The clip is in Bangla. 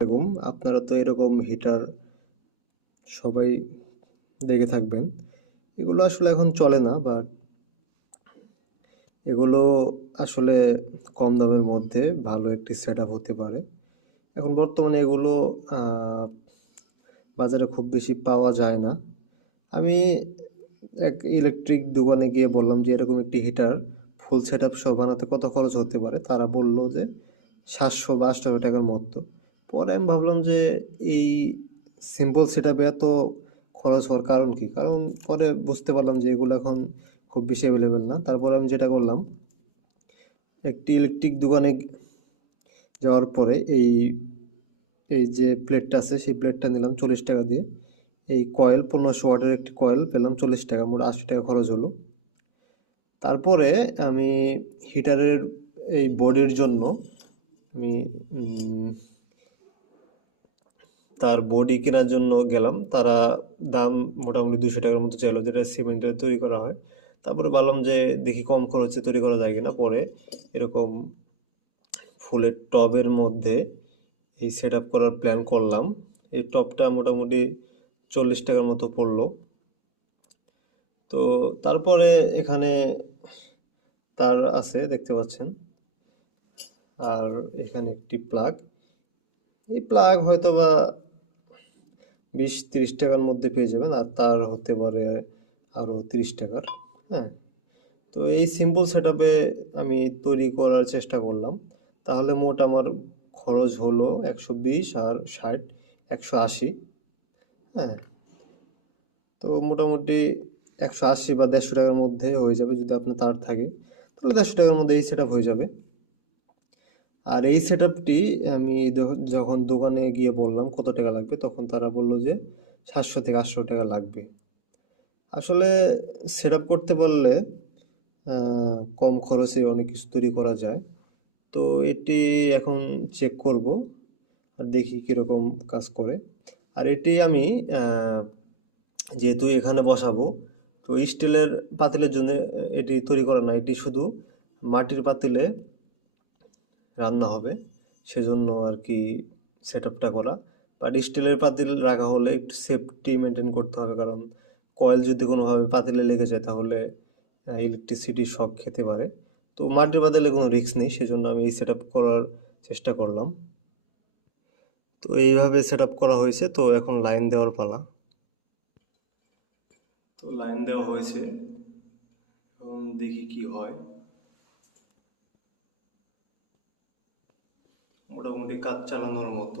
এরকম আপনারা তো এরকম হিটার সবাই দেখে থাকবেন। এগুলো আসলে এখন চলে না, বাট এগুলো আসলে কম দামের মধ্যে ভালো একটি সেট আপ হতে পারে। এখন বর্তমানে এগুলো আহ, বাজারে খুব বেশি পাওয়া যায় না। আমি এক ইলেকট্রিক দোকানে গিয়ে বললাম যে এরকম একটি হিটার ফুল সেট আপ সহ বানাতে কত খরচ হতে পারে। তারা বলল যে 700 বা 800 টাকার মতো। পরে আমি ভাবলাম যে এই সিম্পল সেট আপে এত খরচ হওয়ার কারণ কি, কারণ পরে বুঝতে পারলাম যে এগুলো এখন খুব বেশি অ্যাভেলেবেল না। তারপরে আমি যেটা করলাম, একটি ইলেকট্রিক দোকানে যাওয়ার পরে এই এই যে প্লেটটা আছে সেই প্লেটটা নিলাম 40 টাকা দিয়ে। এই কয়েল 1500 ওয়াটের একটি কয়েল পেলাম 40 টাকা, মোট 80 টাকা খরচ হলো। তারপরে আমি হিটারের এই বডির জন্য আমি তার বডি কেনার জন্য গেলাম। তারা দাম মোটামুটি 200 টাকার মতো চাইলো, যেটা সিমেন্টের তৈরি করা হয়। তারপরে ভাবলাম যে দেখি কম খরচে তৈরি করা যায় কিনা। পরে এরকম ফুলের টবের মধ্যে এই সেট আপ করার প্ল্যান করলাম। এই টবটা মোটামুটি 40 টাকার মতো পড়লো। তো তারপরে এখানে তার আছে দেখতে পাচ্ছেন, আর এখানে একটি প্লাগ। এই প্লাগ হয়তো বা 20-30 টাকার মধ্যে পেয়ে যাবেন, আর তার হতে পারে আরো 30 টাকার। হ্যাঁ, তো এই সিম্পল সেট আপে আমি তৈরি করার চেষ্টা করলাম। তাহলে মোট আমার খরচ হলো 120 আর 60, 180। হ্যাঁ, তো মোটামুটি 180 বা 150 টাকার মধ্যে হয়ে যাবে। যদি আপনার তার থাকে তাহলে 150 টাকার মধ্যে এই সেট আপ হয়ে যাবে। আর এই সেট আপটি আমি যখন দোকানে গিয়ে বললাম কত টাকা লাগবে, তখন তারা বলল যে 700 থেকে 800 টাকা লাগবে। আসলে সেট আপ করতে পারলে কম খরচে অনেক কিছু তৈরি করা যায়। তো এটি এখন চেক করব আর দেখি কিরকম কাজ করে। আর এটি আমি আহ, যেহেতু এখানে বসাবো, তো স্টিলের পাতিলের জন্য এটি তৈরি করা না, এটি শুধু মাটির পাতিলে রান্না হবে, সেজন্য আর কি সেট আপটা করা। বাট স্টিলের পাতিল রাখা হলে একটু সেফটি মেনটেন করতে হবে, কারণ কয়েল যদি কোনোভাবে পাতিলে লেগে যায় তাহলে ইলেকট্রিসিটি শক খেতে পারে। তো মাটির পাতিলে কোনো রিস্ক নেই, সেজন্য আমি এই সেট আপ করার চেষ্টা করলাম। তো এইভাবে সেট আপ করা হয়েছে। তো এখন লাইন দেওয়ার পালা। তো লাইন দেওয়া হয়েছে, এখন দেখি কি হয়। মোটামুটি কাজ চালানোর মতো।